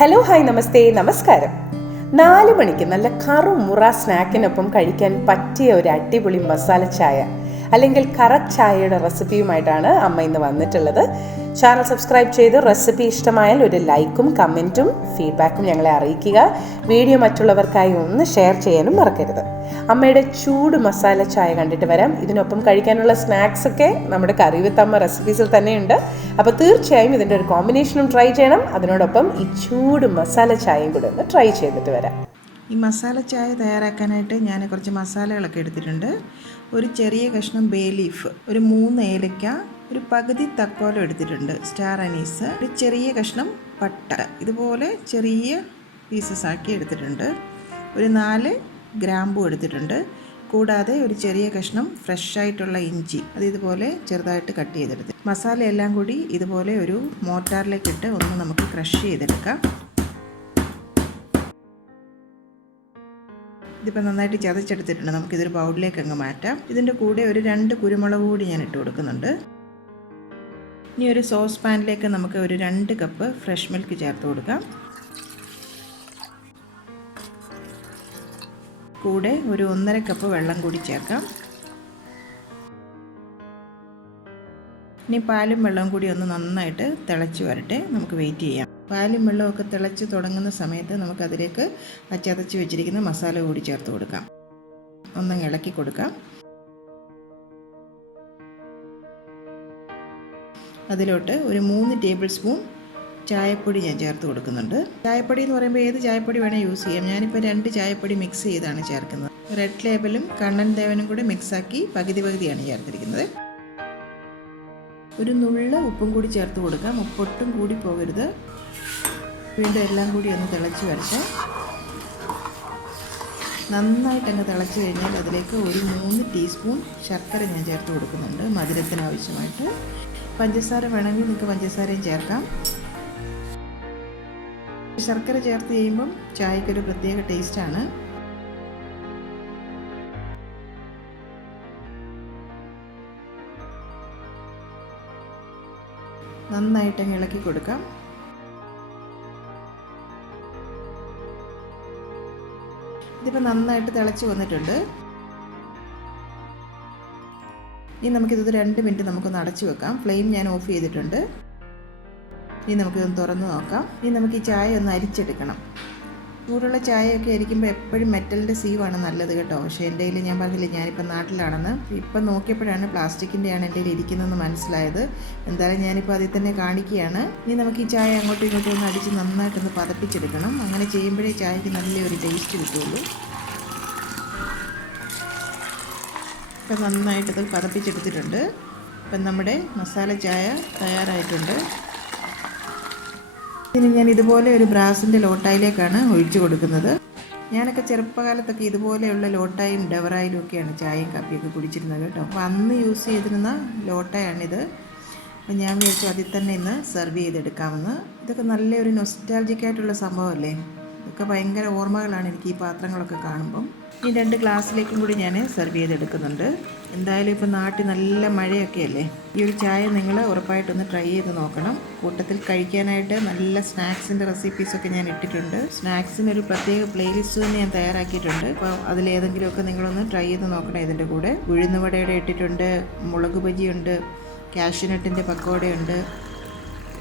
Hello hi നമസ്തേ നമസ്കാരം. 4 മണിക്ക് നല്ല കറുമുറ സ്നാക്കിനൊപ്പം കഴിക്കാൻ പറ്റിയ ഒരു അടിപൊളി മസാല ചായ അല്ലെങ്കിൽ കറക് ചായയുടെ റെസിപ്പിയുമായിട്ടാണ് അമ്മ ഇന്ന് വന്നിട്ടുള്ളത്. ചാനൽ സബ്സ്ക്രൈബ് ചെയ്ത് റെസിപ്പി ഇഷ്ടമായാൽ ഒരു ലൈക്കും കമൻറ്റും ഫീഡ്ബാക്കും ഞങ്ങളെ അറിയിക്കുക. വീഡിയോ മറ്റുള്ളവർക്കായി ഒന്ന് ഷെയർ ചെയ്യാനും മറക്കരുത്. അമ്മയുടെ ചൂട് മസാല ചായ കണ്ടിട്ട് വരാം. ഇതിനൊപ്പം കഴിക്കാനുള്ള സ്നാക്സ് ഒക്കെ നമ്മുടെ കറി വിത്ത് അമ്മ റെസിപ്പീസിൽ തന്നെയുണ്ട്. അപ്പോൾ തീർച്ചയായും ഇതിൻ്റെ ഒരു കോമ്പിനേഷനും ട്രൈ ചെയ്യണം. അതിനോടൊപ്പം ഈ ചൂട് മസാല ചായയും കൂടെ ഒന്ന് ട്രൈ ചെയ്തിട്ട് വരാം. ഈ മസാല ചായ തയ്യാറാക്കാനായിട്ട് ഞാൻ കുറച്ച് മസാലകളൊക്കെ എടുത്തിട്ടുണ്ട്. ഒരു ചെറിയ കഷ്ണം ബേ ലീഫ്, ഒരു 3 ഏലക്ക, ഒരു പകുതി തക്കോലം എടുത്തിട്ടുണ്ട്, സ്റ്റാർ അനീസ്, ഒരു ചെറിയ കഷ്ണം പട്ട, ഇതുപോലെ ചെറിയ പീസസ് ആക്കി എടുത്തിട്ടുണ്ട്. ഒരു 4 ഗ്രാമ്പൂ എടുത്തിട്ടുണ്ട്. കൂടാതെ ഒരു ചെറിയ കഷ്ണം ഫ്രഷ് ആയിട്ടുള്ള ഇഞ്ചി, അത് ഇതുപോലെ ചെറുതായിട്ട് കട്ട് ചെയ്തെടുത്ത് മസാല എല്ലാം കൂടി ഇതുപോലെ ഒരു മോർട്ടാറിലേക്ക് ഇട്ട് ഒന്ന് നമുക്ക് ക്രഷ് ചെയ്തെടുക്കാം. ഇതിപ്പോൾ നന്നായിട്ട് ചതച്ചെടുത്തിട്ടുണ്ട്. നമുക്കിതൊരു ബൗളിലേക്ക് അങ്ങ് മാറ്റാം. ഇതിൻ്റെ കൂടെ ഒരു 2 കുരുമുളക് കൂടി ഞാൻ ഇട്ട് കൊടുക്കുന്നുണ്ട്. ഇനി ഒരു സോസ് പാനിലേക്ക് നമുക്ക് ഒരു 2 കപ്പ് ഫ്രഷ് മിൽക്ക് ചേർത്ത് കൊടുക്കാം. കൂടെ ഒരു 1.5 കപ്പ് വെള്ളം കൂടി ചേർക്കാം. ഇനി പാലും വെള്ളവും കൂടി ഒന്ന് നന്നായിട്ട് തിളച്ച് വരട്ടെ. നമുക്ക് വെയിറ്റ് ചെയ്യാം. പാലും വെള്ളമൊക്കെ തിളച്ച് തുടങ്ങുന്ന സമയത്ത് നമുക്കതിലേക്ക് ചതച്ച് വെച്ചിരിക്കുന്ന മസാല കൂടി ചേർത്ത് കൊടുക്കാം. ഒന്നങ്ങ് ഇളക്കി കൊടുക്കാം. അതിലോട്ട് ഒരു 3 ടേബിൾ സ്പൂൺ ചായപ്പൊടി ഞാൻ ചേർത്ത് കൊടുക്കുന്നുണ്ട്. ചായപ്പൊടി എന്ന് പറയുമ്പോൾ ഏത് ചായപ്പൊടി വേണേൽ യൂസ് ചെയ്യാം. ഞാനിപ്പോൾ 2 ചായപ്പൊടി മിക്സ് ചെയ്താണ് ചേർക്കുന്നത്. റെഡ് ലേബലും കണ്ണൻ ദേവനും കൂടി മിക്സാക്കി പകുതിയാണ് ചേർത്തിരിക്കുന്നത്. ഒരു നുള്ള ഉപ്പും കൂടി ചേർത്ത് കൊടുക്കാം. ഉപ്പൊട്ടും കൂടി പോകരുത്. വീണ്ടും എല്ലാം കൂടി ഒന്ന് തിളച്ച് വരട്ടെ. നന്നായിട്ടങ്ങ് തിളച്ച് കഴിഞ്ഞാൽ അതിലേക്ക് ഒരു 3 ടീസ്പൂൺ ശർക്കര ഞാൻ ചേർത്ത് കൊടുക്കുന്നുണ്ട്, മധുരത്തിന് ആവശ്യമായിട്ട്. പഞ്ചസാര വേണമെങ്കിൽ നിങ്ങൾക്ക് പഞ്ചസാരയും ചേർക്കാം. ശർക്കര ചേർത്ത് ചെയ്യുമ്പം ചായക്കൊരു പ്രത്യേക ടേസ്റ്റാണ്. നന്നായിട്ടങ്ങ് ഇളക്കി കൊടുക്കാം. ഇതിപ്പോൾ നന്നായിട്ട് തിളച്ച് വന്നിട്ടുണ്ട്. ഇനി നമുക്കിത് 2 മിനിറ്റ് നമുക്കൊന്ന് അടച്ചു വെക്കാം. ഫ്ലെയിം ഞാൻ ഓഫ് ചെയ്തിട്ടുണ്ട്. ഇനി നമുക്കിതൊന്ന് തുറന്ന് നോക്കാം. ഇനി നമുക്ക് ഈ ചായ ഒന്ന് അരിച്ചെടുക്കണം. ചൂടുള്ള ചായയൊക്കെ അരിക്കുമ്പോൾ എപ്പോഴും മെറ്റലിൻ്റെ സീവാണ് നല്ലത് കേട്ടോ. പക്ഷേ എൻ്റെ കയ്യിൽ ഞാൻ പറഞ്ഞില്ലേ ഞാനിപ്പോൾ നാട്ടിലാണെന്ന്. ഇപ്പം നോക്കിയപ്പോഴാണ് പ്ലാസ്റ്റിക്കിൻ്റെയാണ് എൻ്റെ കയ്യിൽ ഇരിക്കുന്നതെന്ന് മനസ്സിലായത്. എന്തായാലും ഞാനിപ്പോൾ അതിൽ തന്നെ കാണിക്കുകയാണ്. ഇനി നമുക്ക് ഈ ചായ അങ്ങോട്ടും ഇങ്ങോട്ടും ഒന്ന് അടിച്ച് നന്നായിട്ടൊന്ന് പതപ്പിച്ചെടുക്കണം. അങ്ങനെ ചെയ്യുമ്പോഴേ ചായക്ക് നല്ലൊരു ടേസ്റ്റ് കിട്ടുള്ളൂ. ഇപ്പം നന്നായിട്ടത് പതപ്പിച്ചെടുത്തിട്ടുണ്ട്. ഇപ്പം നമ്മുടെ മസാല ചായ തയ്യാറായിട്ടുണ്ട്. ഇനി ഞാൻ ഇതുപോലെ ഒരു ബ്രാസിൻ്റെ ലോട്ടായിലേക്കാണ് ഒഴിച്ചു കൊടുക്കുന്നത്. ഞാനൊക്കെ ചെറുപ്പകാലത്തൊക്കെ ഇതുപോലെയുള്ള ലോട്ടായും ഡവറായിലും ഒക്കെയാണ് ചായയും കാപ്പിയൊക്കെ കുടിച്ചിരുന്നത് കേട്ടോ. അപ്പോൾ അന്ന് യൂസ് ചെയ്തിരുന്ന ലോട്ടയാണിത്. അപ്പോൾ ഞാൻ വിചാരിച്ചു അതിൽ തന്നെ ഇന്ന് സെർവ് ചെയ്തെടുക്കാമെന്ന്. ഇതൊക്കെ നല്ലൊരു നൊസ്റ്റാൾജിക്കായിട്ടുള്ള സംഭവമല്ലേ. ഇതൊക്കെ ഭയങ്കര ഓർമ്മകളാണ് എനിക്ക് ഈ പാത്രങ്ങളൊക്കെ കാണുമ്പം. ഈ 2 ഗ്ലാസ്സിലേക്കും കൂടി ഞാൻ സെർവ് ചെയ്തെടുക്കുന്നുണ്ട്. എന്തായാലും ഇപ്പോൾ നാട്ടിൽ നല്ല മഴയൊക്കെ അല്ലേ. ഈ ഒരു ചായ നിങ്ങൾ ഉറപ്പായിട്ടൊന്ന് ട്രൈ ചെയ്ത് നോക്കണം. കൂട്ടത്തിൽ കഴിക്കാനായിട്ട് നല്ല സ്നാക്സിൻ്റെ റെസിപ്പീസൊക്കെ ഞാൻ ഇട്ടിട്ടുണ്ട്. സ്നാക്സിനൊരു പ്രത്യേക പ്ലേലിസ്റ്റ് തന്നെ ഞാൻ തയ്യാറാക്കിയിട്ടുണ്ട്. അപ്പോൾ അതിലേതെങ്കിലുമൊക്കെ നിങ്ങളൊന്ന് ട്രൈ ചെയ്ത് നോക്കണം. ഇതിൻ്റെ കൂടെ ഉഴുന്നുവടയുടെ ഇട്ടിട്ടുണ്ട്, മുളക് ബജിയുണ്ട്, കാഷ്യൂനട്ടിൻ്റെ പക്കോടയുണ്ട്,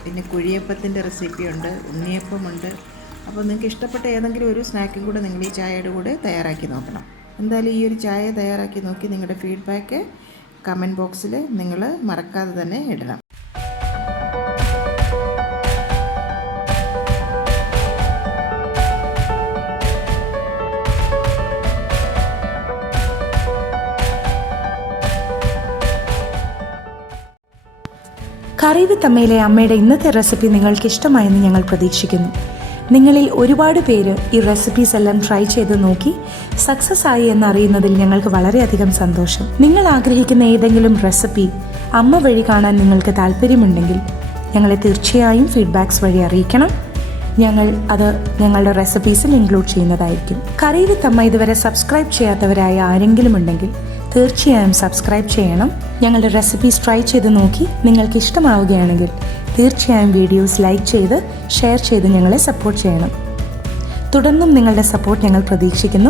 പിന്നെ കുഴിയപ്പത്തിൻ്റെ റെസിപ്പിയുണ്ട്, ഉണ്ണിയപ്പമുണ്ട്. അപ്പോൾ നിങ്ങൾക്ക് ഇഷ്ടപ്പെട്ട ഏതെങ്കിലും ഒരു സ്നാക്കും കൂടെ നിങ്ങൾ ഈ ചായയുടെ കൂടെ തയ്യാറാക്കി നോക്കണം. എന്തായാലും ഈ ഒരു ചായ തയ്യാറാക്കി നോക്കി നിങ്ങളുടെ ഫീഡ്ബാക്ക് കമൻറ്റ് ബോക്സിൽ നിങ്ങൾ മറക്കാതെ തന്നെ ഇടണം. കറി വിത്ത് അമ്മയിലെ അമ്മയുടെ ഇന്നത്തെ റെസിപ്പി നിങ്ങൾക്ക് ഇഷ്ടമായെന്ന് ഞങ്ങൾ പ്രതീക്ഷിക്കുന്നു. നിങ്ങളിൽ ഒരുപാട് പേര് ഈ റെസിപ്പീസ് എല്ലാം ട്രൈ ചെയ്ത് നോക്കി സക്സസ് ആയി എന്നറിയുന്നതിൽ ഞങ്ങൾക്ക് വളരെയധികം സന്തോഷം. നിങ്ങൾ ആഗ്രഹിക്കുന്ന ഏതെങ്കിലും റെസിപ്പി അമ്മ വഴി കാണാൻ നിങ്ങൾക്ക് താല്പര്യമുണ്ടെങ്കിൽ ഞങ്ങളെ തീർച്ചയായും ഫീഡ്ബാക്സ് വഴി അറിയിക്കണം. ഞങ്ങൾ അത് ഞങ്ങളുടെ റെസിപ്പീസിൽ ഇൻക്ലൂഡ് ചെയ്യുന്നതായിരിക്കും. കറി വിത്ത് അമ്മ ഇതുവരെ സബ്സ്ക്രൈബ് ചെയ്യാത്തവരായ ആരെങ്കിലും ഉണ്ടെങ്കിൽ തീർച്ചയായും സബ്സ്ക്രൈബ് ചെയ്യണം. ഞങ്ങളുടെ റെസിപ്പീസ് ട്രൈ ചെയ്ത് നോക്കി നിങ്ങൾക്ക് ഇഷ്ടമാവുകയാണെങ്കിൽ തീർച്ചയായും വീഡിയോസ് ലൈക്ക് ചെയ്ത് ഷെയർ ചെയ്ത് ഞങ്ങളെ സപ്പോർട്ട് ചെയ്യണം. തുടർന്നും നിങ്ങളുടെ സപ്പോർട്ട് ഞങ്ങൾ പ്രതീക്ഷിക്കുന്നു.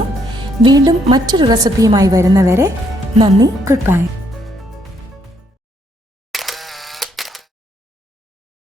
വീണ്ടും മറ്റൊരു റെസിപ്പിയുമായി വരുന്നവരെ നന്ദി. Good bye.